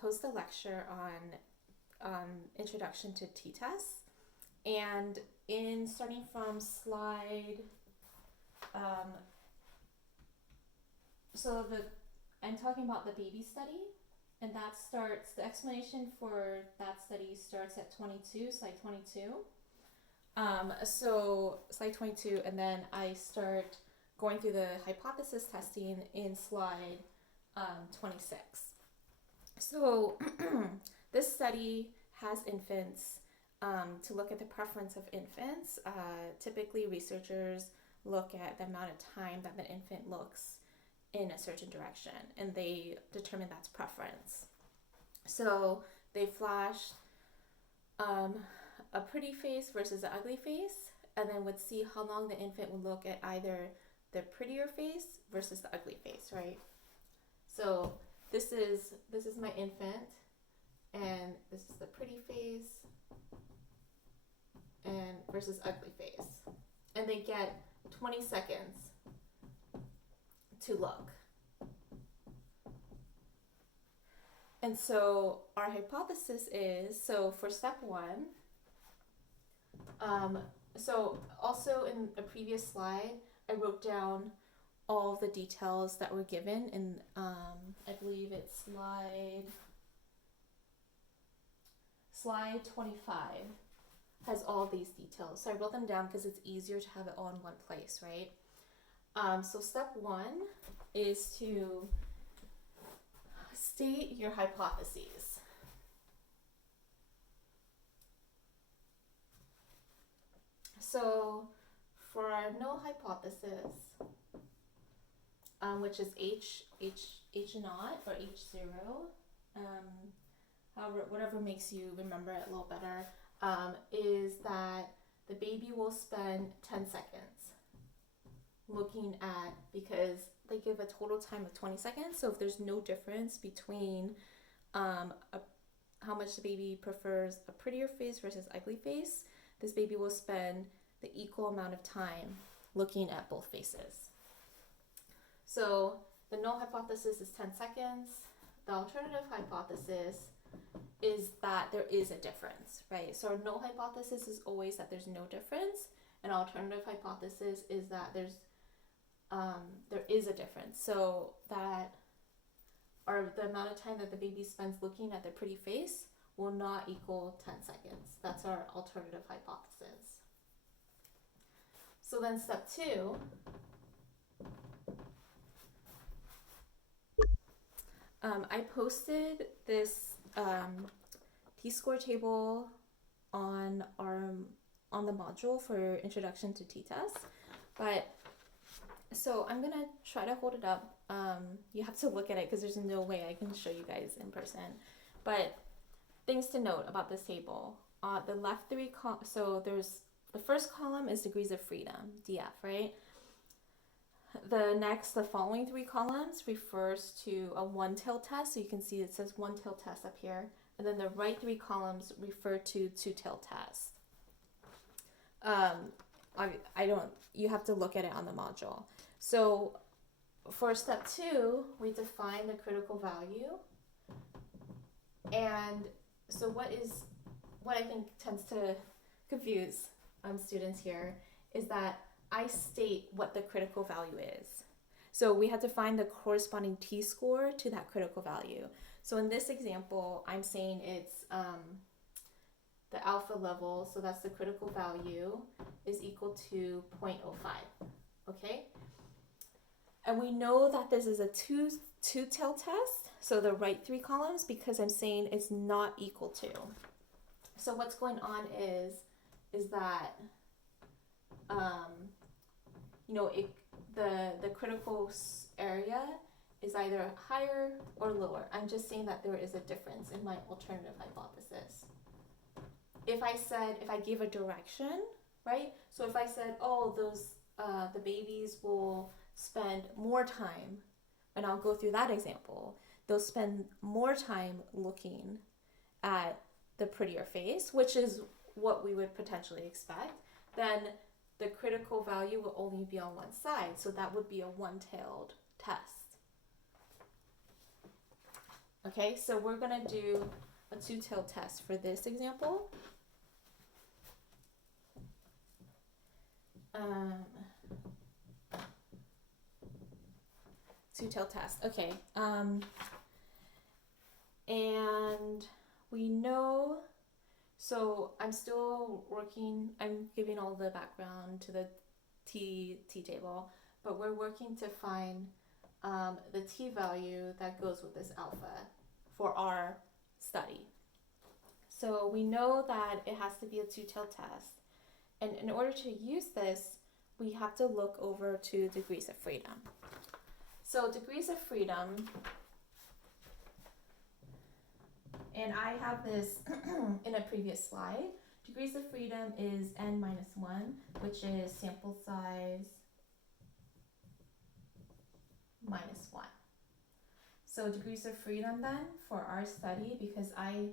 host a lecture on Introduction to T-Tests, and in starting from slide, um, so I'm talking about the baby study, and that starts, the explanation for that study starts at 22, slide 22. So slide 22, and then I start going through the hypothesis testing in slide 26. So this study has infants to look at the preference of infants. Typically, researchers look at the amount of time that the infant looks in a certain direction, and they determine that's preference. So they flashed a pretty face versus an ugly face, and then would see how long the infant would look at either the prettier face versus the ugly face, right? So this is my infant, and this is the pretty face and versus ugly face, and they get 20 seconds to look. And so our hypothesis is, so for step one, so also in a previous slide, I wrote down all the details that were given in, I believe it's slide 25 has all these details. So I wrote them down because it's easier to have it all in one place, right? So step one is to state your hypotheses. So for our null hypothesis, which is H naught or H0, however, whatever makes you remember it a little better, is that the baby will spend 10 seconds looking at, because they give a total time of 20 seconds. So if there's no difference between how much the baby prefers a prettier face versus ugly face, this baby will spend the equal amount of time looking at both faces. So the null hypothesis is 10 seconds. The alternative hypothesis is that there is a difference, right? So our null hypothesis is always that there's no difference. An alternative hypothesis is that there is a difference. So that the amount of time that the baby spends looking at the pretty face will not equal 10 seconds. That's our alternative hypothesis. So then step two, I posted this T-score table on the module for Introduction to T-Tests, but so I'm gonna try to hold it up. You have to look at it because there's no way I can show you guys in person. But things to note about this table: the left three so there's the first column is degrees of freedom, DF, right? The following three columns refers to a one-tailed test. So you can see it says one-tailed test up here. And then the right three columns refer to two-tailed tests. You have to look at it on the module. So for step two, we define the critical value. And so what I think tends to confuse students here is that I state what the critical value is. So we had to find the corresponding T-score to that critical value. So in this example, I'm saying it's the alpha level, so that's the critical value, is equal to 0.05, okay? And we know that this is a two-tailed test, so the right three columns, because I'm saying it's not equal to. So what's going on is that the critical area is either higher or lower. I'm just saying that there is a difference in my alternative hypothesis. If I gave a direction, right? So if I said, the babies will spend more time, and I'll go through that example, they'll spend more time looking at the prettier face, which is what we would potentially expect, then the critical value will only be on one side. So that would be a one-tailed test. Okay, so we're gonna do a two-tailed test for this example. Two-tailed test. Okay. And we know. So I'm still working. I'm giving all the background to the t table, but we're working to find the t value that goes with this alpha for our study. So we know that it has to be a two-tailed test, and in order to use this, we have to look over to degrees of freedom. So degrees of freedom, and I have this in a previous slide. Degrees of freedom is n minus 1, which is sample size minus 1. So degrees of freedom then for our study, because I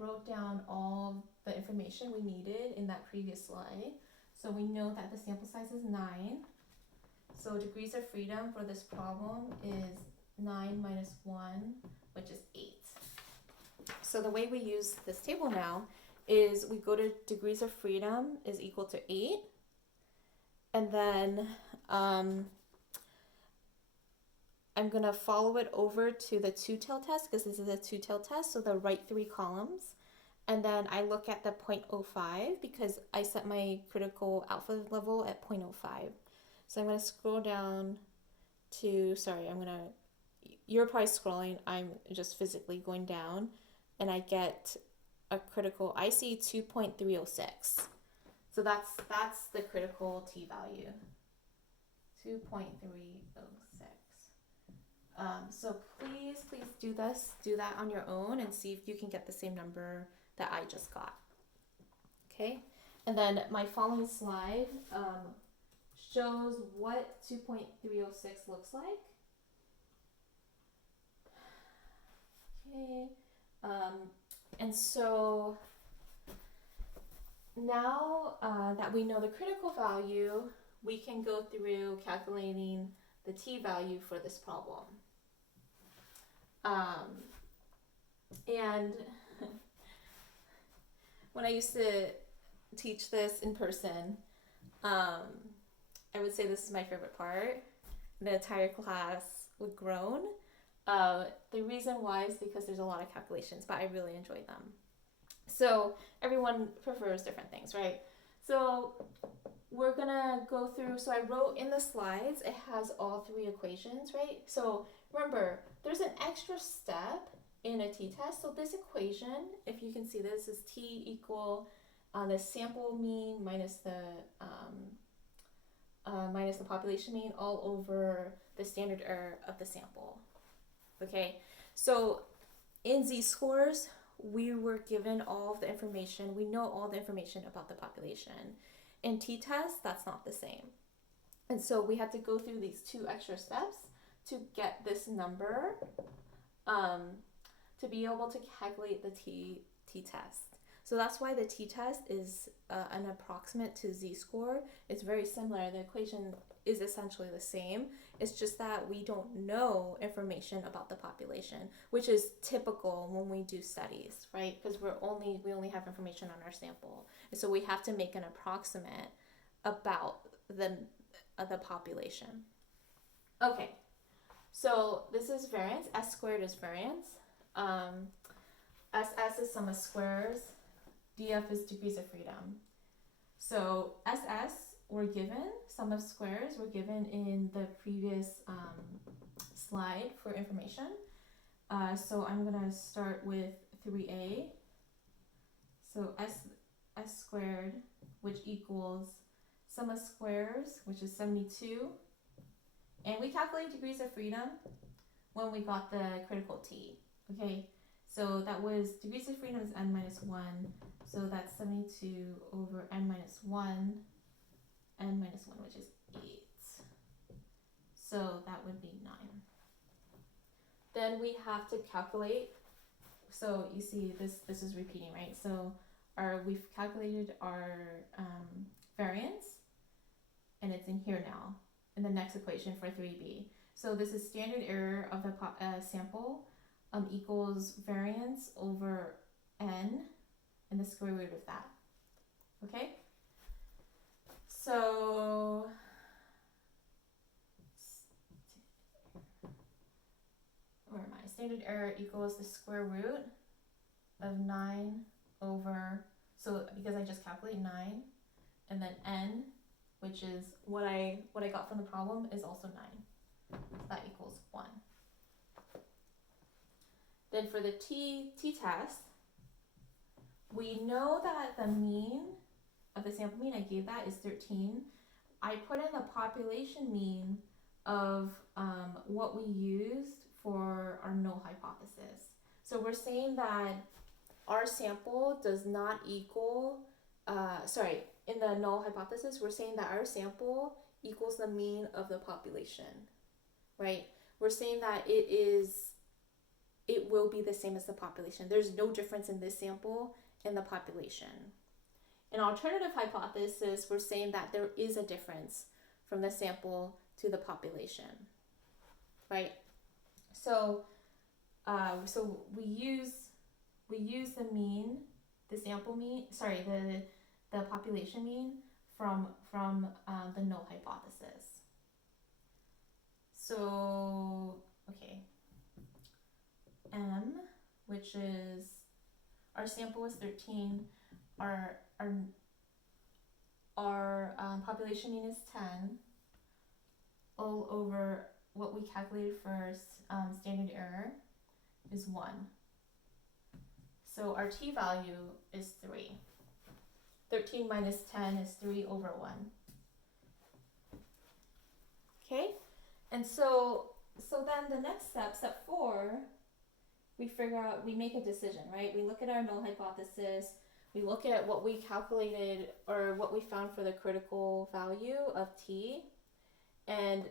wrote down all the information we needed in that previous slide. So we know that the sample size is 9. So degrees of freedom for this problem is 9 minus 1, which is 8. So the way we use this table now is we go to degrees of freedom is equal to 8. And then I'm going to follow it over to the two-tailed test, because this is a two-tailed test, so the right 3 columns. And then I look at the 0.05 because I set my critical alpha level at 0.05. So I'm going to scroll down to, you're probably scrolling, I'm just physically going down, and I get a critical, I see 2.306. So that's the critical t value, 2.306. So please do that on your own and see if you can get the same number that I just got. Okay, and then my following slide shows what 2.306 looks like. Okay, and so now that we know the critical value, we can go through calculating the t value for this problem. And when I used to teach this in person, I would say this is my favorite part. The entire class would groan. The reason why is because there's a lot of calculations, but I really enjoy them. So everyone prefers different things, right? So we're gonna go through, so I wrote in the slides, it has all 3 equations, right? So remember, there's an extra step in a t-test. So this equation, if you can see this, is t equal the sample mean minus the population mean all over the standard error of the sample. Okay, so in z-scores, we were given all of the information. We know all the information about the population. In t-test, that's not the same. And so we had to go through these 2 extra steps to get this number, to be able to calculate the t-test. So that's why the t-test is an approximate to z-score. It's very similar. The equation is essentially the same. It's just that we don't know information about the population, which is typical when we do studies, right? Because we only have information on our sample. And so we have to make an approximate about the population. Okay, so this is variance. S squared is variance. SS is sum of squares. DF is degrees of freedom. So SS were given, sum of squares were given in the previous slide for information. So I'm going to start with 3a. So S squared, which equals sum of squares, which is 72. And we calculate degrees of freedom when we got the critical t. Okay, so that was degrees of freedom is n minus 1. So that's 72 over n minus 1, which is 8. So that would be 9. Then we have to calculate, so you see this is repeating, right? So we've calculated our variance, and it's in here now, in the next equation for 3b. So this is standard error of the sample equals variance over n and the square root of that. Okay? So where am I? Standard error equals the square root of 9 over, so because I just calculate 9, and then n, which is what I got from the problem, is also 9. So that equals 1. Then for the t-test, we know that the mean of the sample mean, I gave that, is 13. I put in the population mean of what we used for our null hypothesis. So we're saying that our sample does not equal, in the null hypothesis, we're saying that our sample equals the mean of the population, right? We're saying that it will be the same as the population. There's no difference in this sample and the population. In alternative hypothesis, we're saying that there is a difference from the sample to the population, right? So, we use the mean, the sample mean, the population mean from the null hypothesis. So, okay, m, which is, our sample was 13, our population mean is 10, all over what we calculated for standard error is 1. So our t value is 3. 13 minus 10 is 3 over 1. Okay? And so then the next step 4, we figure out, we make a decision, right? We look at our null hypothesis, we look at what we calculated or what we found for the critical value of t. And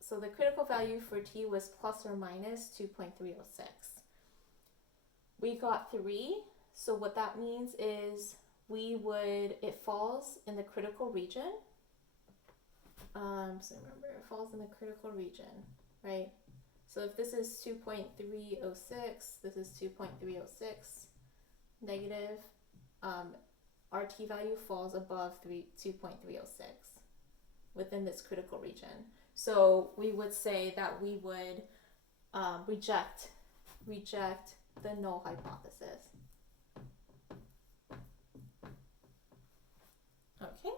so the critical value for t was plus or minus 2.306. We got 3, so what that means is it falls in the critical region. So remember, it falls in the critical region, right? So if this is 2.306, this is 2.306, negative, our t value falls above 2.306 within this critical region. So we would say that we would reject the null hypothesis. Okay.